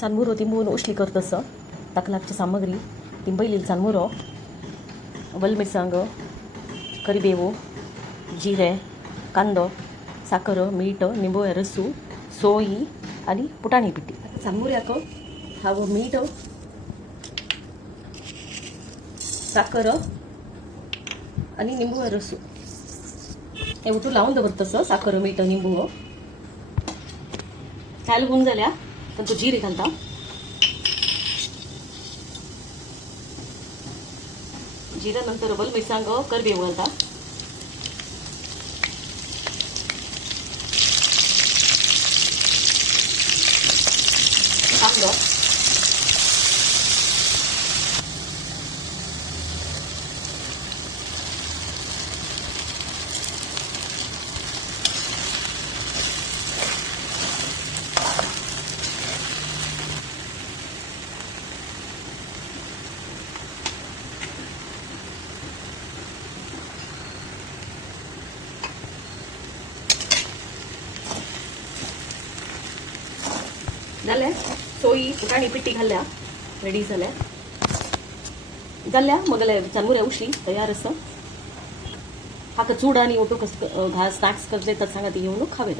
चनमुरो तिंबून उश्ली करतस ताका लागची सामग्री तिंबयलेली चनमुरो मिरसांग करिबेवो जिरे कांदो साखर मीठ निंबू रसू सोई आणि पुटाणी पिट्टी चनमुऱ्याक हांव मीठ साखर आणि निंबू रसू हे उठू लावून दवरतस साखर मीठ निंबू चाल होऊन जाल्या तर तो जिरे घालता जिरा नंतर मिरसांग करबेव घालता कांदो जालें सोई पुटाणी पिट्टी घाल्ल्या रेडी जाल्या मगले चनमुरे उशी तयार आसा हाका चूड आनी ओटो स्नॅक्स कसले तर सांगा ती येवन खावे